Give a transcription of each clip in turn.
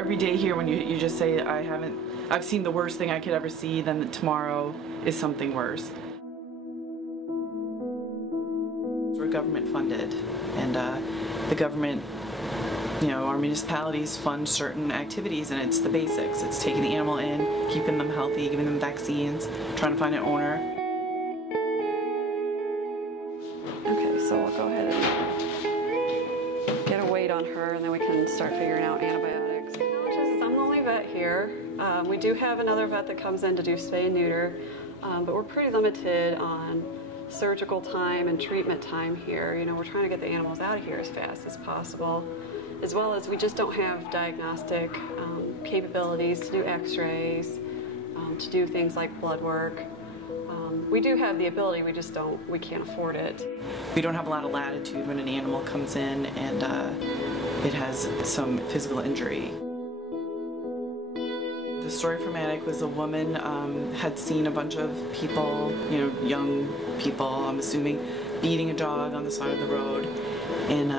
every day here when you just say, I've seen the worst thing I could ever see, then tomorrow is something worse. We're government funded, and the government, our municipalities fund certain activities, and it's the basics. It's taking the animal in, keeping them healthy, giving them vaccines, trying to find an owner. Okay, so we'll go ahead and get a weight on her, and then we can start figuring out antibiotics. I'm the only vet here. We do have another vet that comes in to do spay and neuter, but we're pretty limited on surgical time and treatment time here. We're trying to get the animals out of here as fast as possible, as well as we just don't have diagnostic capabilities to do x-rays, to do things like blood work. We do have the ability, we can't afford it. We don't have a lot of latitude when an animal comes in and it has some physical injury. The story for MADACC was a woman had seen a bunch of people, young people, I'm assuming, beating a dog on the side of the road, and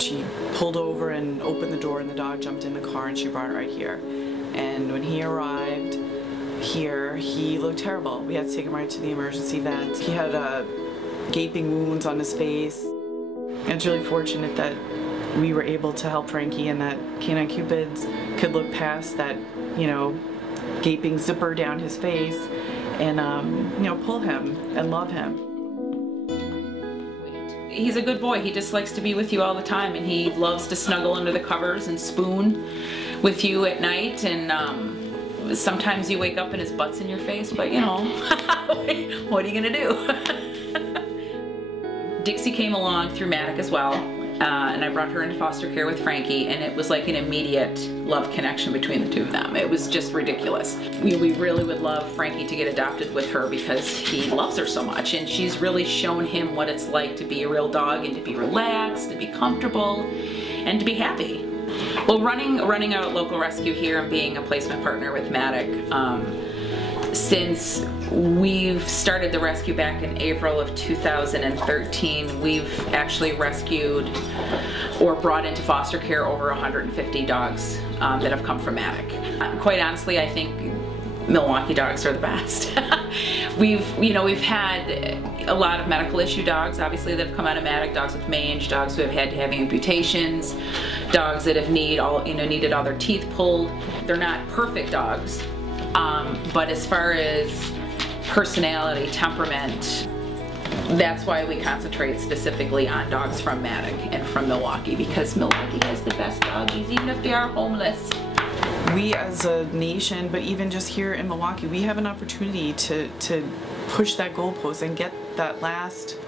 she pulled over and opened the door, and the dog jumped in the car, and she brought it right here. And when he arrived here, he looked terrible. We had to take him right to the emergency vet. He had gaping wounds on his face. And it's really fortunate that we were able to help Frankie, and that Canine Cupids could look past that, gaping zipper down his face and, pull him and love him. He's a good boy. He just likes to be with you all the time, and he loves to snuggle under the covers and spoon with you at night, and sometimes you wake up and his butt's in your face, but what are you gonna do? Dixie came along through MADACC as well, and I brought her into foster care with Frankie, and it was like an immediate love connection between the two of them. It was just ridiculous. We really would love Frankie to get adopted with her because he loves her so much, and she's really shown him what it's like to be a real dog and to be relaxed, to be comfortable, and to be happy. Well, running a local rescue here and being a placement partner with MADACC, since we've started the rescue back in April of 2013, we've actually rescued or brought into foster care over 150 dogs that have come from MADACC. Quite honestly, I think Milwaukee dogs are the best. We've had a lot of medical issue dogs, obviously, that have come out of MADACC, dogs with mange, dogs who have had to have amputations, dogs that have needed all their teeth pulled. They're not perfect dogs, but as far as personality, temperament, that's why we concentrate specifically on dogs from MADACC and from Milwaukee, because Milwaukee has the best doggies, even if they are homeless. We as a nation, but even just here in Milwaukee, we have an opportunity to push that goalpost and get that last,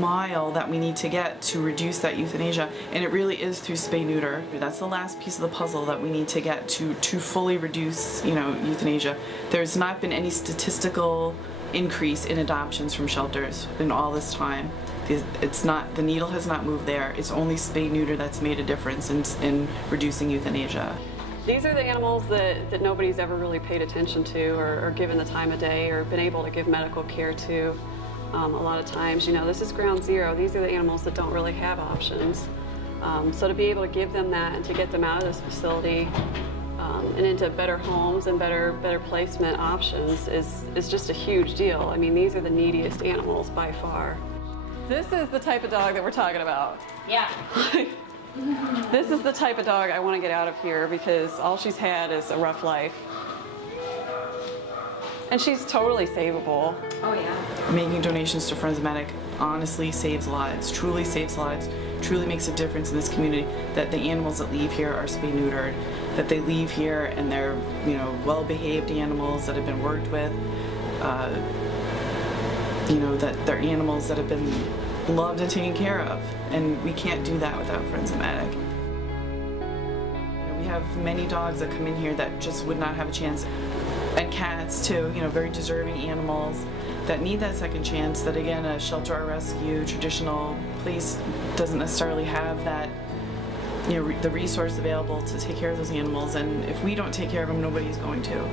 mile that we need to get to reduce that euthanasia, and it really is through spay-neuter. That's the last piece of the puzzle that we need to get to fully reduce, euthanasia. There's not been any statistical increase in adoptions from shelters in all this time. The needle has not moved there. It's only spay-neuter that's made a difference in reducing euthanasia. These are the animals that nobody's ever really paid attention to or given the time of day or been able to give medical care to. A lot of times, this is ground zero. These are the animals that don't really have options. So to be able to give them that and to get them out of this facility and into better homes and better placement options is just a huge deal. I mean, these are the neediest animals by far. This is the type of dog that we're talking about. Yeah. This is the type of dog I want to get out of here because all she's had is a rough life. And she's totally savable. Oh yeah. Making donations to Friends of MADACC honestly saves lives, truly saves lives, truly makes a difference in this community, that the animals that leave here are spay-neutered, that they leave here and they're, well-behaved animals that have been worked with, that they're animals that have been loved and taken care of. And we can't do that without Friends of MADACC. We have many dogs that come in here that just would not have a chance. And cats too, very deserving animals that need that second chance, that again, a shelter or rescue, traditional place doesn't necessarily have that, the resource available to take care of those animals, and if we don't take care of them, nobody's going to.